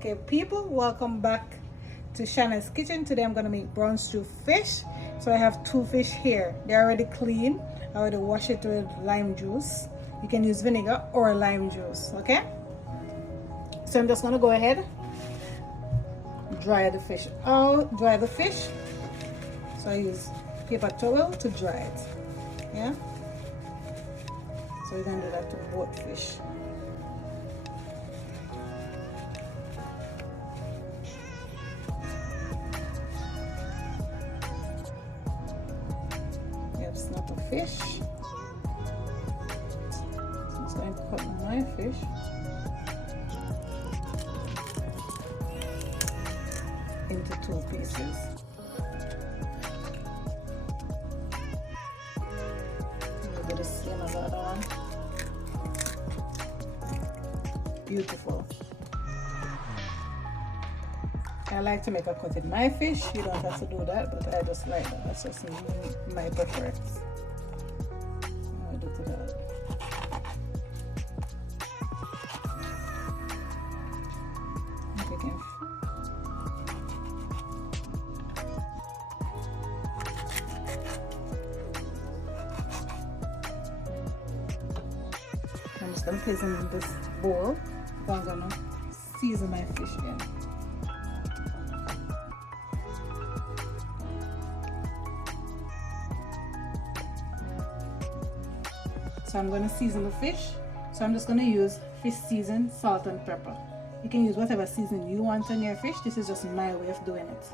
Okay, people, welcome back to Shanna's kitchen. Today I'm gonna make brown stew fish. So I have two fish here. They're already clean. I already washed it with lime juice. You can use vinegar or lime juice, okay? So I'm just gonna go ahead, dry the fish out, dry the fish. So I use paper towel to dry it, yeah? So we're gonna do that to both fish. Snap of fish. So I'm just going to cut my fish. Into two pieces. We'll do the same as the other one. Beautiful. I like to make a cut in my fish. You don't have to do that, but I just like that. That's just my preference. I'll do to that. If you can. I'm just gonna place them in this bowl. I'm gonna season my fish in. So I'm going to season the fish. So I'm just going to use fish season, salt and pepper. You can use whatever season you want on your fish. This is just my way of doing it.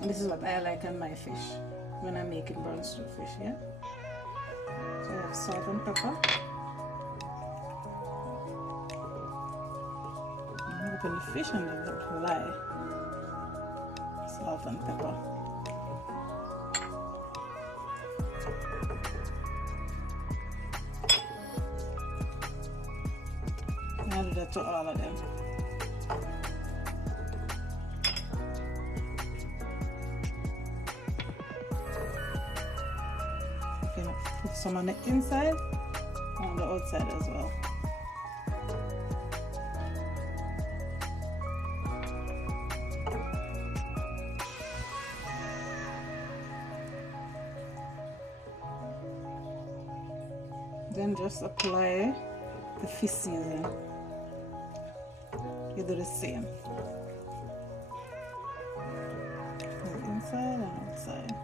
And this is what I like on my fish when I'm making brown stew fish, yeah? So I have salt and pepper. I'm open the fish and then apply salt and pepper. I'll do that to all of them. Okay, put some on the inside and on the outside as well. Then just apply the fish seasoning. You do the same. Inside and outside.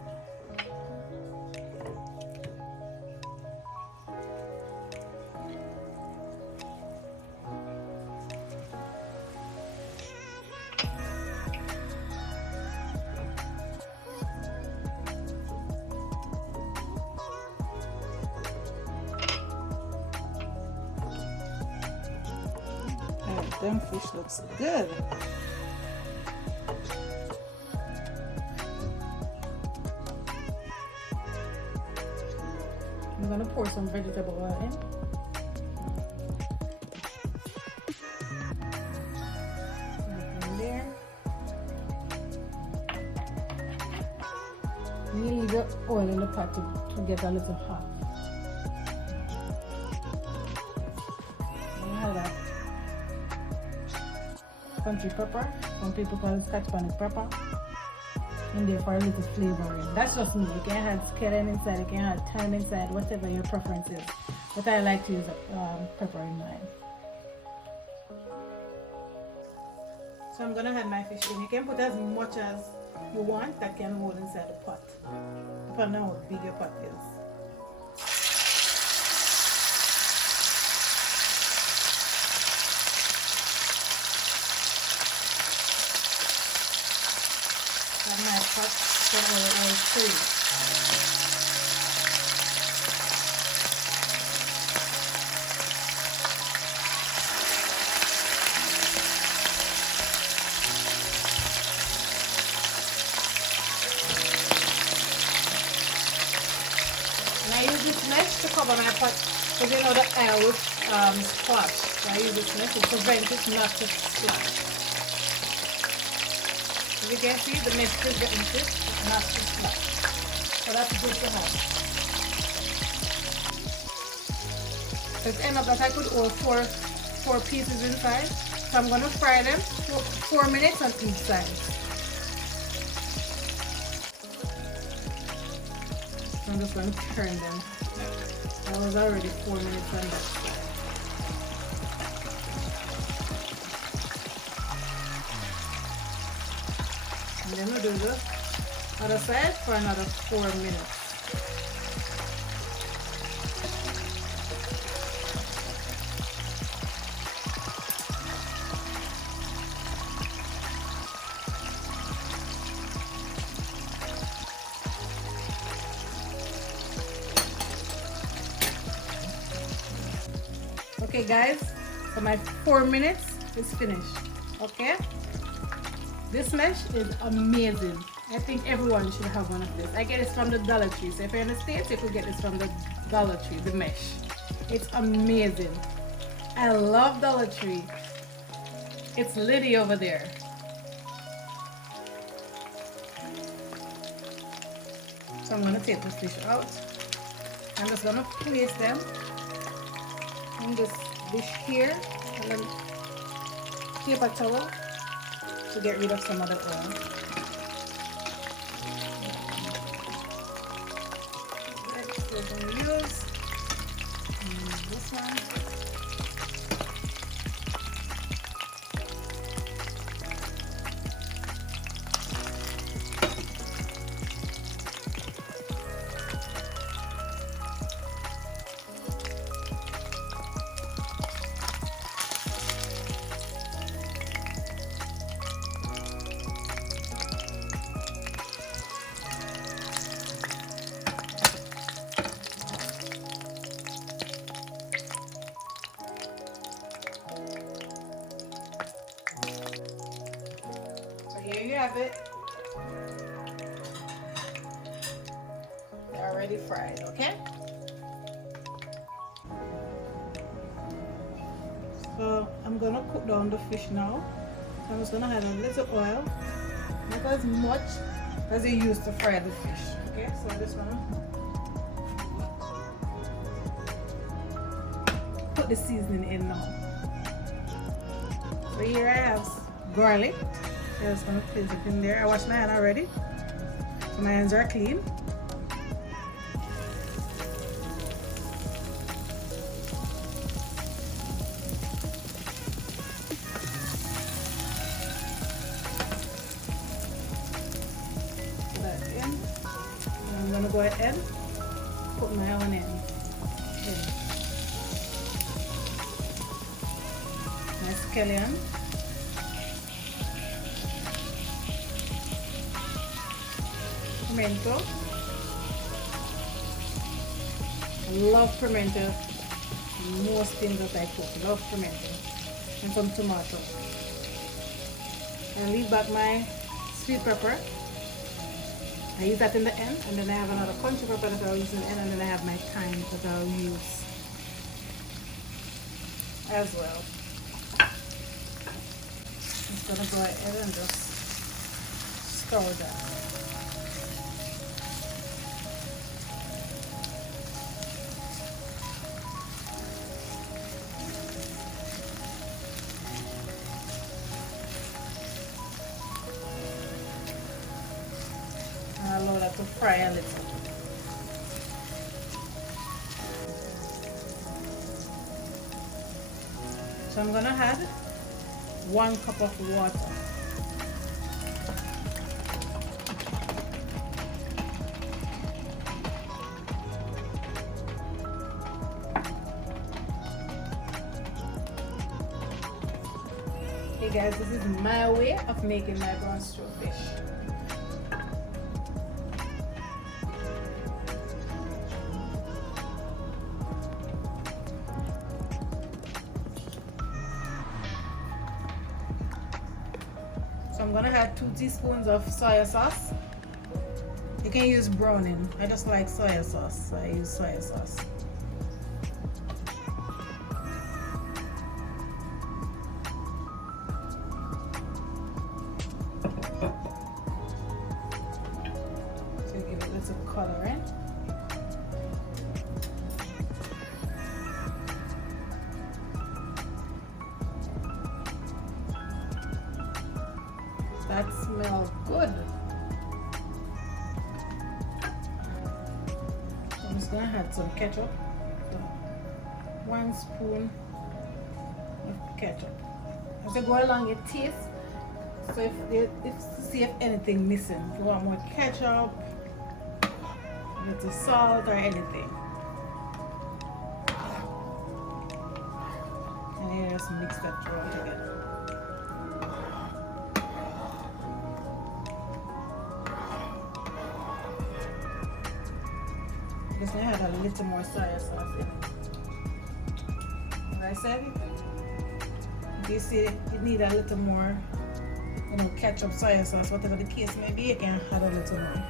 Them fish looks good. I'm gonna pour some vegetable oil in. In there. You leave the oil in the pot to get a little hot. Country pepper, some people call it Scotch bonnet pepper, in there for a little flavoring. That's just me. You can add scallion inside, you can add thyme inside, whatever your preference is. But I like to use pepper in mine. So I'm gonna add my fish in. You can put as much as you want that can hold inside the pot, depending on how big your pot is. And my pot for all three. And I use this mesh to cover my pot because you know the air will splash. So I use this mesh to prevent it not to splash. As you can see, the mesh is getting this, not too flat. So that's good to have. So it ends up that I could hold four pieces inside. So I'm gonna fry them for 4 minutes on each side. So I'm just gonna turn them. That was already 4 minutes on that side. And then we'll do the other side for another 4 minutes. Okay guys, so my 4 minutes is finished. Okay, this mesh is amazing. I think everyone should have one of this. I get this from the Dollar Tree, so if you're in the States you could get this from the Dollar Tree, the mesh. It's amazing. I love Dollar Tree. It's Liddy over there. So I'm going to take the fish out. I'm just going to place them in this dish here and then paper towel to get rid of some of the oil. Next we're going to use this one. Here you have it. They're already fried, okay? So I'm gonna cook down the fish now. So I'm just gonna add a little oil, not as much as you use to fry the fish. Okay, so I'm just gonna put the seasoning in now. So here I have garlic. I'm just gonna place it in there. I washed my hand already, so my hands are clean. Put that in. And I'm gonna go ahead and put my onion in. My scallion. Pimento. I love pimento. Most things that I cook, love pimento. And some tomato. I leave back my sweet pepper. I use that in the end, and then I have another country pepper that I'll use in the end, and then I have my thyme that I'll use as well. I'm just gonna go ahead and just stir that. Allow that to fry a little. So I'm gonna add 1 cup of water. Hey guys, this is my way of making my brown stew fish. So I'm gonna add 2 teaspoons of soy sauce. You can use browning. I just like soy sauce, so I use soy sauce. So give it a little coloring. That smells good. I'm just gonna add some ketchup. So 1 spoon of ketchup. As you go along, it tastes. So if see if anything missing, if you want more ketchup, a little salt or anything, and you just mix that all together. Just gonna add a little more soy sauce in it. As I said, if you see it need a little more, you know, ketchup, soy sauce, whatever the case may be, you can add a little more.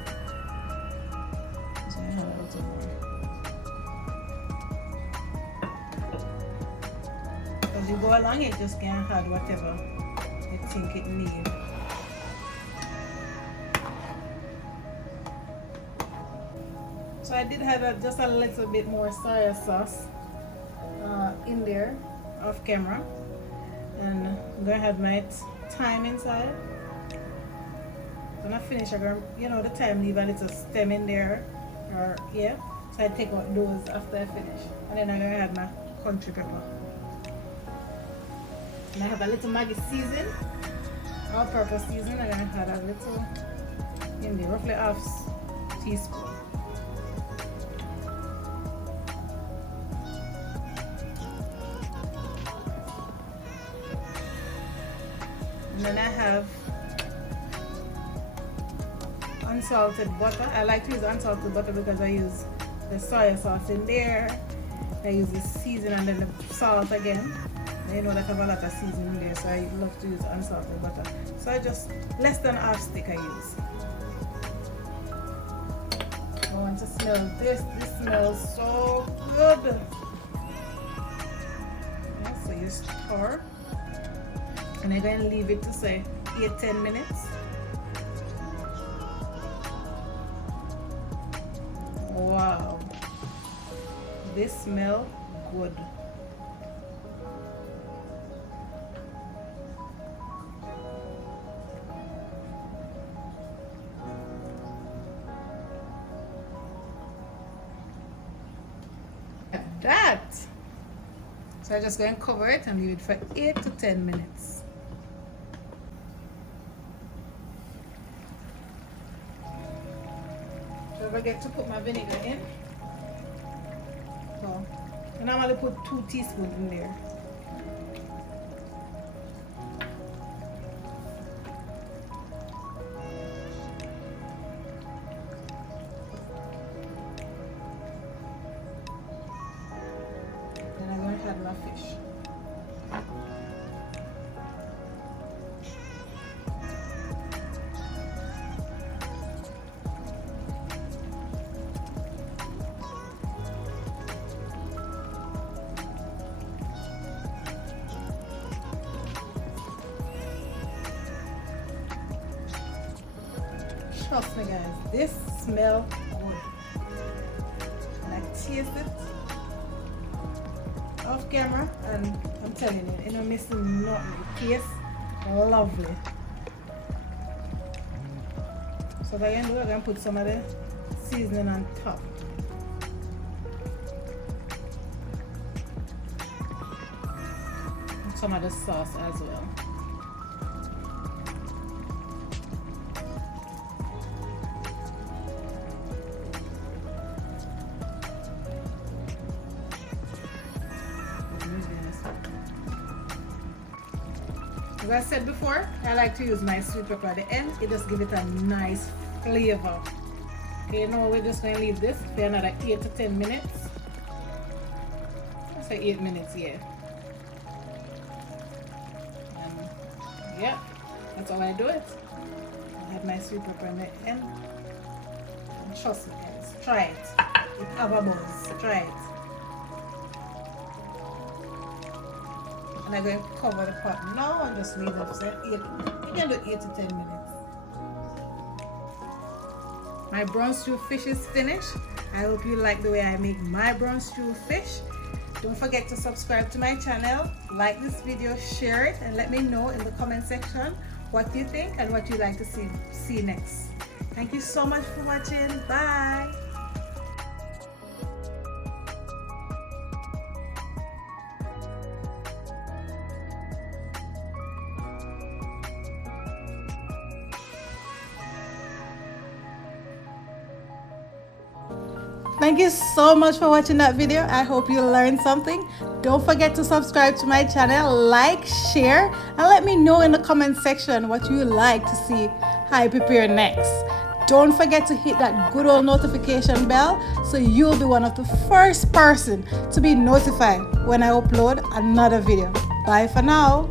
So I add a little more. As you go along, you just can add whatever you think it needs. So I did have just a little bit more soy sauce in there off camera, and I'm gonna have my thyme inside. When I finish, I'm gonna, you know, the thyme, leave a little stem in there, or yeah. So I take out those after I finish, and then I'm gonna add my country pepper. And I have a little Maggi season, all-purpose season. I'm gonna add a little in there, roughly half teaspoon. And then I have unsalted butter. I like to use unsalted butter because I use the soy sauce in there. I use the season and then the salt again. And you know that I have a lot of seasoning in there, so I love to use unsalted butter. So I just less than half stick I use. I want to smell this. This smells so good. Yeah, so you stir. And I'm going to leave it to say 8-10 minutes. Wow, this smells good. Like that. So I'm just going to cover it and leave it for 8 to 10 minutes. Don't forget to put my vinegar in. So I normally put 2 teaspoons in there. Then I'm going to add my fish. Trust me guys, this smells good. And I taste it off camera and I'm telling you, you know, missing nothing. It tastes lovely. So what I'm going to do, I'm going to put some of the seasoning on top. And some of the sauce as well. As I said before, I like to use my sweet pepper at the end. It just gives it a nice flavor. Okay, now we're just going to leave this for another 8 to 10 minutes. I'll say 8 minutes, yeah. And yeah, that's how I do it. I have my sweet pepper in the end. And trust me guys, try it. It have a buzz, try it. And I'm going to cover the pot now and just leave it for 8. You can do 8 to 10 minutes. My brown stew fish is finished. I hope you like the way I make my brown stew fish. Don't forget to subscribe to my channel, like this video, share it, and let me know in the comment section what you think and what you'd like to see next. Thank you so much for watching. Bye. Thank you so much for watching that video. I hope you learned something. Don't forget to subscribe to my channel, like, share, and let me know in the comment section what you like to see I prepare next. Don't forget to hit that good old notification bell so you'll be one of the first person to be notified when I upload another video. Bye for now.